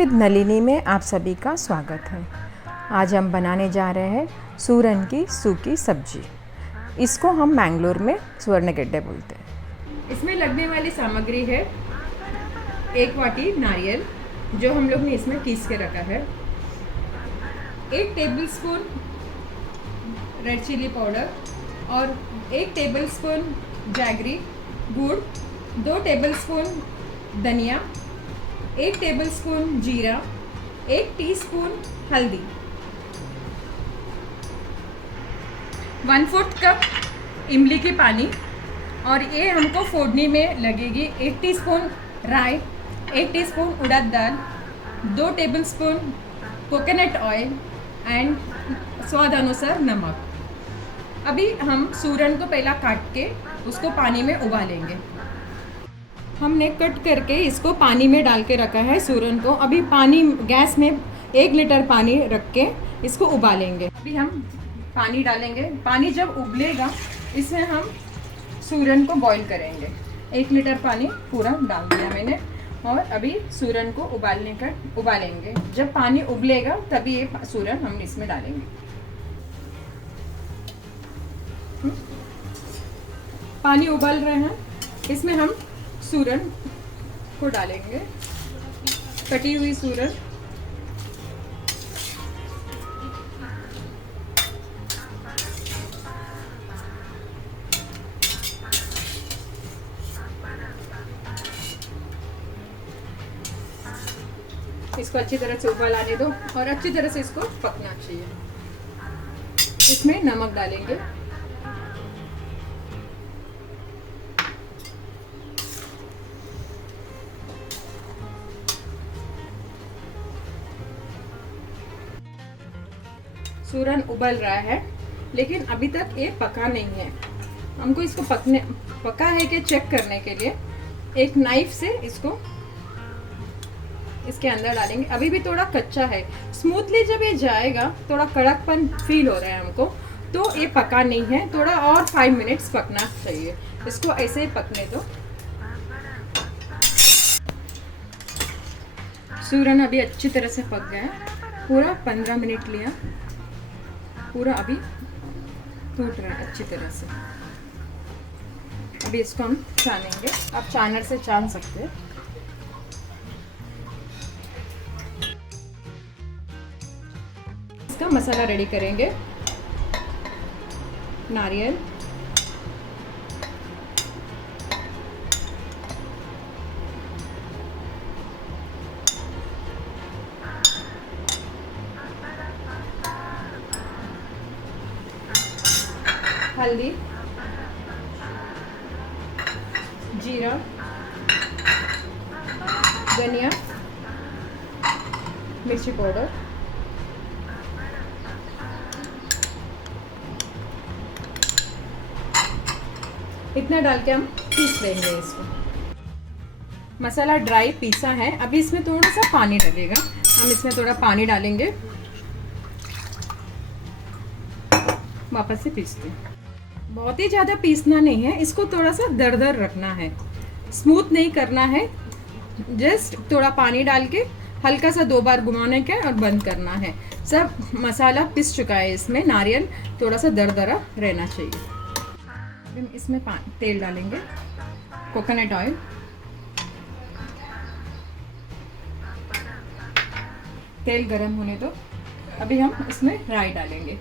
With Nalini में आप सभी का स्वागत है। आज हम बनाने जा रहे हैं सूरन की सूखी सब्जी। इसको हम मैंगलोर में सुवर्णगड्ढे बोलते हैं। इसमें लगने वाली सामग्री है 1 वाटी नारियल जो हम लोग ने इसमें पीस के रखा है, 1 टेबलस्पून रेड चिली पाउडर और 1 टेबलस्पून जैगरी, गुड़, 2 टेबलस्पून धनिया, 1 टेबलस्पून जीरा, 1 टीस्पून हल्दी, 1/4 कप इमली की पानी और ये हमको फोड़नी में लगेगी 1 टीस्पून राई, 1 teaspoon urad dal, 2 tablespoon coconut oil and स्वाद अनुसार नमक। अभी हम सूरन को पहला काट के उसको पानी में उबालेंगे। हमने कट करके इसको पानी में डाल के रखा है सूरन को। अभी पानी गैस में 1 लीटर पानी रख के इसको उबालेंगे। अभी हम पानी डालेंगे। पानी जब उबलेगा इसमें हम सूरन को बॉईल करेंगे। 1 लीटर पानी पूरा डाल दिया मैंने और अभी सूरन को उबालेंगे। जब पानी उबलेगा तभी ये सूरन हम इसमें डालेंगे। पानी उबल रहे हैं, इसमें हम सूरन को डालेंगे, कटी हुई सूरन। इसको अच्छी तरह से उबाल आने दो और अच्छी तरह से इसको पकना चाहिए। इसमें नमक डालेंगे, सूरन उबल रहा है लेकिन अभी तक ये पका नहीं है। हमको इसको पका है कि चेक करने के लिए एक नाइफ से इसको इसके अंदर डालेंगे। अभी भी थोड़ा कच्चा है। स्मूथली जब ये जाएगा थोड़ा कड़कपन फील हो रहा है हमको, तो ये पका नहीं है। थोड़ा और 5 मिनट्स पकना चाहिए। इसको ऐसे ही पकने दो। सूरन अभी अच्छी तरह से पक गया है। पूरा 15 मिनट लिया। पूरा अभी टूट रहा है अच्छी तरह से। अभी इसको हम छानेंगे। आप छानर से छान सकते हैं। इसका मसाला रेडी करेंगे। नारियल, हल्दी, जीरा, धनिया, मिर्ची पाउडर, इतना डाल के हम पीस लेंगे इसको। मसाला ड्राई पीसा है। अभी इसमें थोड़ा सा पानी डलेगा। हम इसमें थोड़ा पानी डालेंगे, वापस से पीसते हैं। बहुत ही ज़्यादा पीसना नहीं है, इसको थोड़ा सा दरदर रखना है, स्मूथ नहीं करना है। जस्ट थोड़ा पानी डाल के हल्का सा 2 बार घुमाने का और बंद करना है। सब मसाला पिस चुका है। इसमें नारियल थोड़ा सा दरदरा रहना चाहिए। इसमें तेल डालेंगे, कोकोनट ऑयल, तेल गरम होने दो। अभी हम इसमें राई डालेंगे।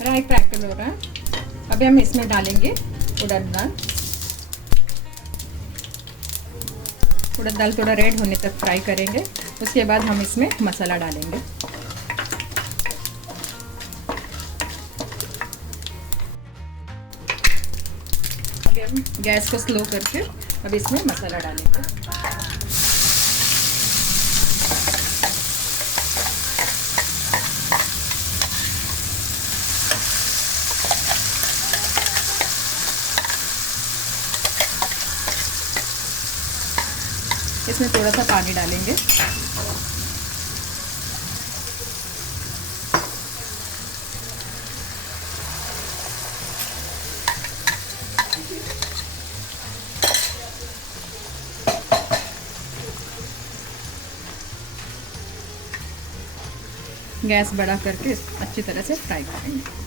राई क्रैकल हो रहा है। अभी हम इसमें डालेंगे उड़द दाल। उड़द दाल थोड़ा रेड होने तक फ्राई करेंगे। उसके बाद हम इसमें मसाला डालेंगे। अभी हम गैस को स्लो करके अब इसमें मसाला डालेंगे। इसमें थोड़ा सा पानी डालेंगे। गैस बड़ा करके अच्छी तरह से फ्राई करेंगे।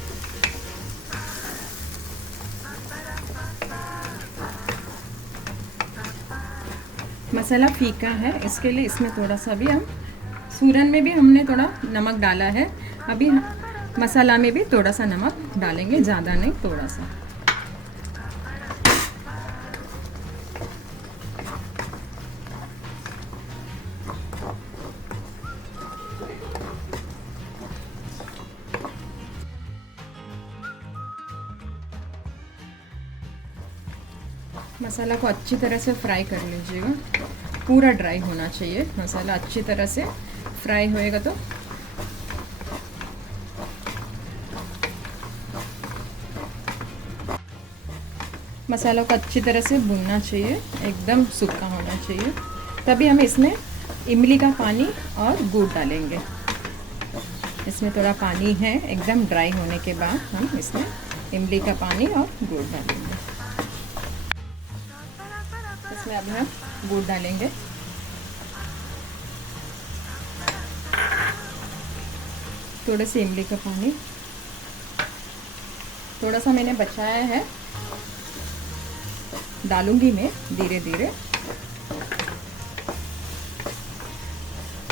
मसाला फीका है, इसके लिए इसमें थोड़ा सा भी हम सूरन में भी हमने थोड़ा नमक डाला है, अभी मसाला में भी थोड़ा सा नमक डालेंगे, ज़्यादा नहीं, थोड़ा सा। मसाला को अच्छी तरह से फ्राई कर लीजिएगा, पूरा ड्राई होना चाहिए मसाला, अच्छी तरह से फ्राई होएगा तो मसाला को अच्छी तरह से भूनना चाहिए, एकदम सूखा होना चाहिए। तभी हम इसमें इमली का पानी और गुड़ डालेंगे। इसमें थोड़ा पानी है, एकदम ड्राई होने के बाद हम इसमें इमली का पानी और गुड़ डालेंगे। इसमें अभी हम गुड़ डालेंगे। थोड़े से इमली का पानी, थोड़ा सा मैंने बचाया है, डालूंगी मैं धीरे धीरे।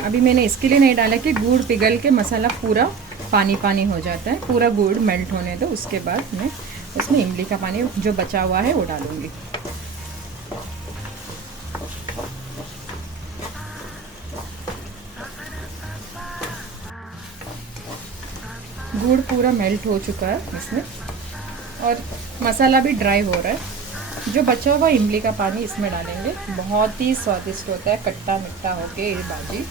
अभी मैंने इसके लिए नहीं डाला कि गुड़ पिघल के मसाला पूरा पानी पानी हो जाता है, पूरा गुड़ मेल्ट होने दो, उसके बाद मैं उसमें इमली का पानी जो बचा हुआ है वो डालूंगी। गुड़ पूरा मेल्ट हो चुका है इसमें और मसाला भी ड्राई हो रहा है। जो बचा हुआ इमली का पानी इसमें डालेंगे, बहुत ही स्वादिष्ट होता है, खट्टा मीठा होके ये भाजी।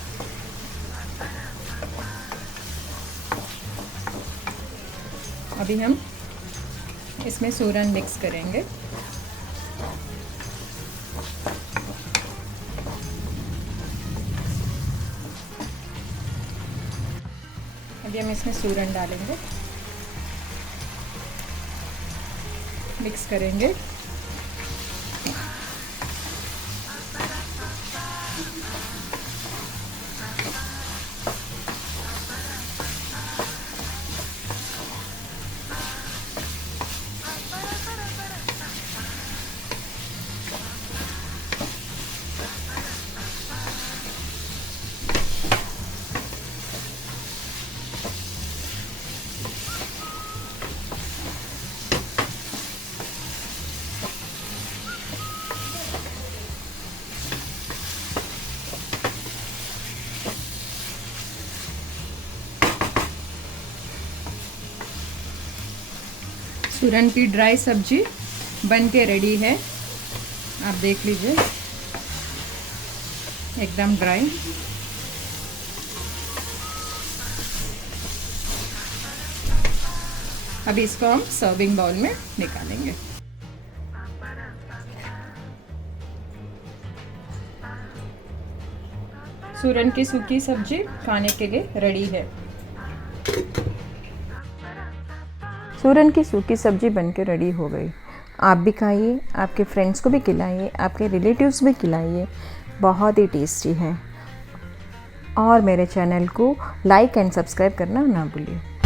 अभी हम इसमें सूरन मिक्स करेंगे। अभी हम इसमें सूरन डालेंगे, मिक्स करेंगे। सूरन की ड्राई सब्जी बन के रेडी है, आप देख लीजिए, एकदम ड्राई। अभी इसको हम सर्विंग बाउल में निकालेंगे। सूरन की सूखी सब्जी खाने के लिए रेडी है। सूरन की सूखी सब्जी बनके रेडी हो गई। आप भी खाइए, आपके फ्रेंड्स को भी खिलाइए, आपके रिलेटिव्स भी खिलाइए, बहुत ही टेस्टी है। और मेरे चैनल को लाइक एंड सब्सक्राइब करना ना भूलिए।